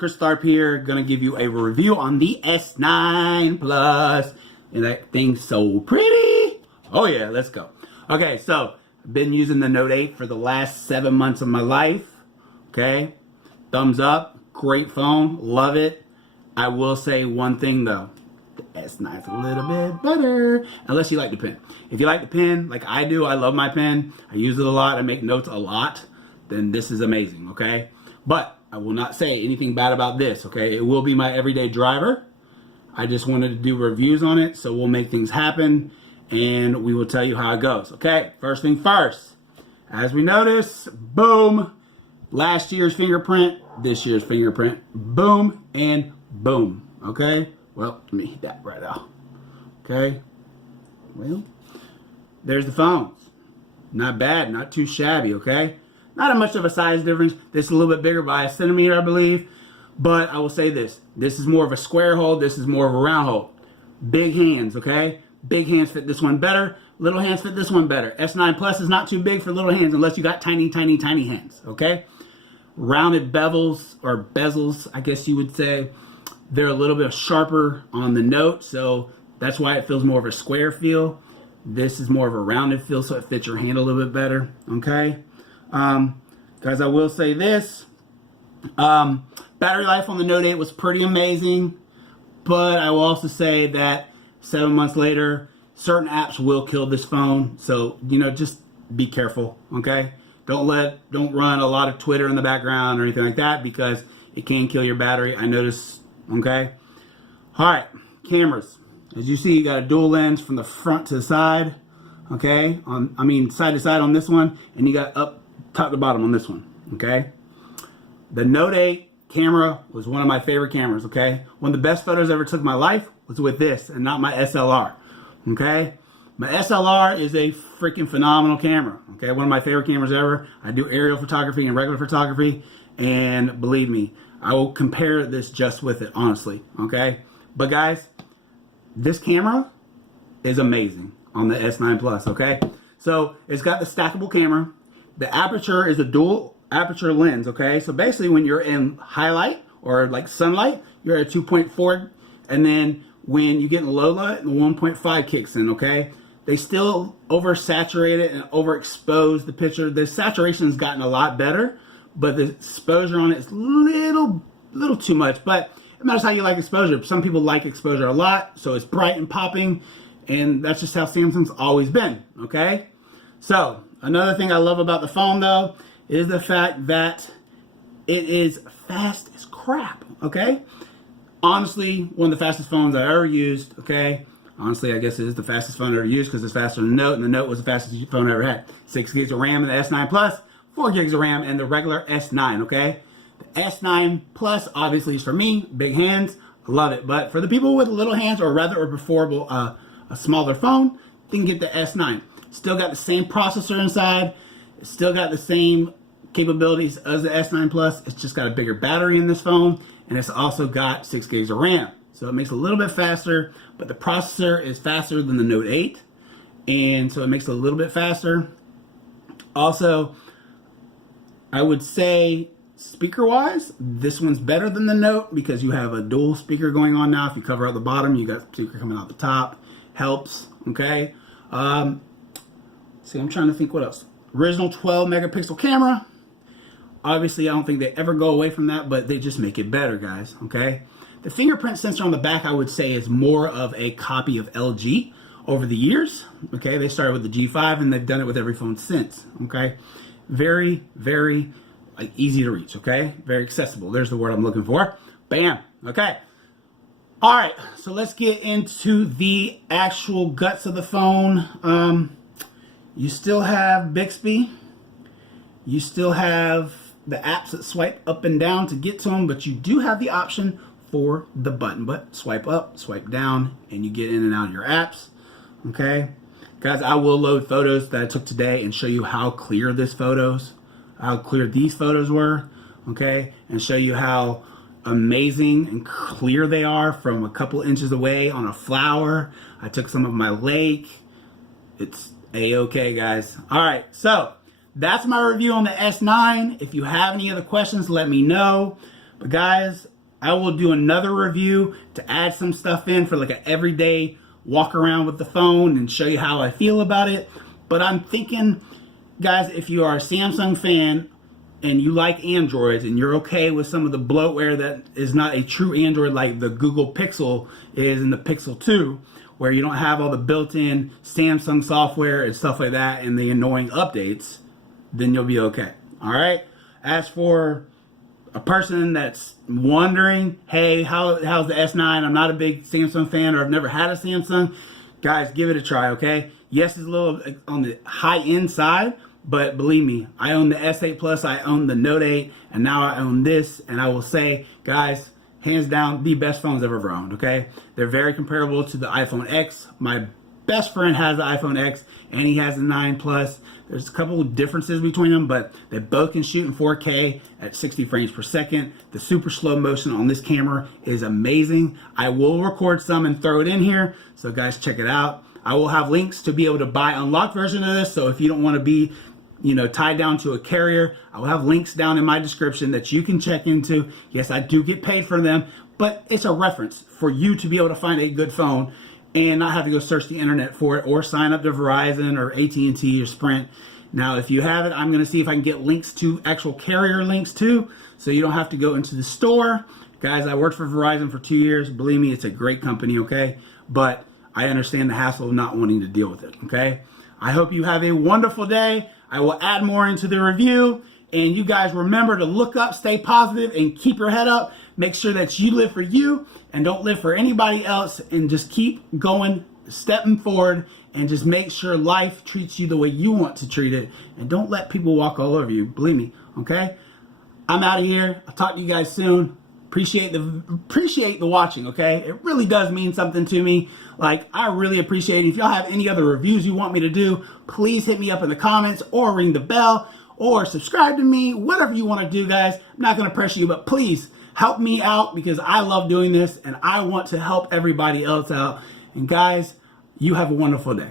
Chris Tharp here, gonna give you a review on the S9 Plus. And that thing's so pretty. Oh yeah, let's go. Okay, so I've been using the Note 8 for the last 7 months of my life. Okay, thumbs up, great phone, love it. I will say one thing though, the S9 is a little bit better, unless you like the pen. If you like the pen, like I do, I love my pen, I use it a lot, I make notes a lot, then this is amazing, okay? But I will not say anything bad about this, okay? It will be my everyday driver. I just wanted to do reviews on it, so we'll make things happen, and we will tell you how it goes, okay? First thing first, as we notice, boom, last year's fingerprint, this year's fingerprint, boom, and boom, okay? Well, let me hit that right out, okay? Well, there's the phones. Not bad, not too shabby, okay? Not much of a size difference. This is a little bit bigger by 1 centimeter, I believe. But I will say this. This is more of a square hole. This is more of a round hole. Big hands, okay? Big hands fit this one better. Little hands fit this one better. S9 Plus is not too big for little hands unless you got tiny, tiny, tiny hands, okay? Rounded bevels, or bezels, I guess you would say. They're a little bit sharper on the Note, so that's why it feels more of a square feel. This is more of a rounded feel, so it fits your hand a little bit better, okay? Guys, I will say this, battery life on the Note 8 was pretty amazing, but I will also say that 7 months later, certain apps will kill this phone, so, you know, just be careful, okay? Don't run a lot of Twitter in the background or anything like that, because it can kill your battery, I noticed, okay? Alright, cameras. As you see, you got a dual lens from the front to the side, okay? Side to side on this one, and you got up top to bottom on this one, okay? The Note 8 camera was one of my favorite cameras, okay? One of the best photos I ever took in my life was with this and not my SLR, okay? My SLR is a freaking phenomenal camera, okay? One of my favorite cameras ever. I do aerial photography and regular photography, and believe me, I will compare this just with it, honestly, okay? But guys, this camera is amazing on the S9 Plus, okay? So it's got the stackable camera. The aperture is a dual aperture lens, okay? So basically when you're in highlight or like sunlight, you're at 2.4, and then when you get in low light, the 1.5 kicks in, okay? They still oversaturate it and overexpose the picture. The saturation has gotten a lot better, but the exposure on it is little too much, but it matters how you like exposure. Some people like exposure a lot, so it's bright and popping, and that's just how Samsung's always been, okay? So, another thing I love about the phone, though, is the fact that it is fast as crap, okay? Honestly, one of the fastest phones I ever used, okay? Honestly, I guess it is the fastest phone I ever used because it's faster than the Note, and the Note was the fastest phone I ever had. 6 gigs of RAM in the S9 Plus, 4 gigs of RAM in the regular S9, okay? The S9 Plus, obviously, is for me, big hands, I love it. But for the people with little hands, or rather, or preferable, a smaller phone, they can get the S9. Still got the same processor inside. It's still got the same capabilities as the S9 Plus. It's just got a bigger battery in this phone, and it's also got 6 gigs of RAM. So it makes it a little bit faster, but the processor is faster than the Note 8, and so it makes it a little bit faster. Also, I would say speaker-wise, this one's better than the Note because you have a dual speaker going on now. If you cover out the bottom, you got speaker coming out the top. Helps, okay? See, I'm trying to think what else. Original 12 megapixel camera. Obviously, I don't think they ever go away from that, but they just make it better, guys, okay? The fingerprint sensor on the back, I would say, is more of a copy of LG over the years, okay? They started with the G5, and they've done it with every phone since, okay? Very, very easy to reach, okay? Very accessible. There's the word I'm looking for. Bam, okay? All right, so let's get into the actual guts of the phone. You still have Bixby. You still have the apps that swipe up and down to get to them, but you do have the option for the button. But swipe up, swipe down, and you get in and out of your apps, okay? Guys, I will load photos that I took today and show you how clear these photos were, okay? And show you how amazing and clear they are from a couple inches away on a flower. I took some of my lake. It's a-okay, guys. All right, so that's my review on the S9. If you have any other questions, let me know. But guys, I will do another review to add some stuff in for like an everyday walk around with the phone and show you how I feel about it. But I'm thinking, guys, if you are a Samsung fan and you like Androids and you're okay with some of the bloatware that is not a true Android like the Google Pixel is in the Pixel 2, where you don't have all the built-in Samsung software and stuff like that and the annoying updates, then you'll be okay. All right? As for a person that's wondering, hey, how's the S9? I'm not a big Samsung fan, or I've never had a Samsung. Guys, give it a try, okay? Yes, it's a little on the high-end side, but believe me, I own the S8 Plus, I own the Note 8, and now I own this, and I will say, guys, hands down, the best phones I've ever owned, okay? They're very comparable to the iPhone X. My best friend has the iPhone X, and he has the 9 Plus. There's a couple of differences between them, but they both can shoot in 4K at 60 frames per second. The super slow motion on this camera is amazing. I will record some and throw it in here, so guys, check it out. I will have links to be able to buy unlocked version of this, so if you don't want to be tied down to a carrier, I will have links down in my description that you can check into. Yes, I do get paid for them, but it's a reference for you to be able to find a good phone and not have to go search the internet for it or sign up to Verizon or AT&T or Sprint. Now, if you have it, I'm going to see if I can get links to actual carrier links too, so you don't have to go into the store. Guys, I worked for Verizon for 2 years. Believe me, it's a great company, okay? But I understand the hassle of not wanting to deal with it, okay? I hope you have a wonderful day. I will add more into the review. And you guys remember to look up, stay positive, and keep your head up. Make sure that you live for you and don't live for anybody else. And just keep going, stepping forward, and just make sure life treats you the way you want to treat it. And don't let people walk all over you. Believe me, okay? I'm out of here. I'll talk to you guys soon. Appreciate the watching, okay? It really does mean something to me. Like, I really appreciate it. If y'all have any other reviews you want me to do, please hit me up in the comments or ring the bell or subscribe to me, whatever you want to do, guys. I'm not going to pressure you, but please help me out because I love doing this and I want to help everybody else out. And guys, you have a wonderful day.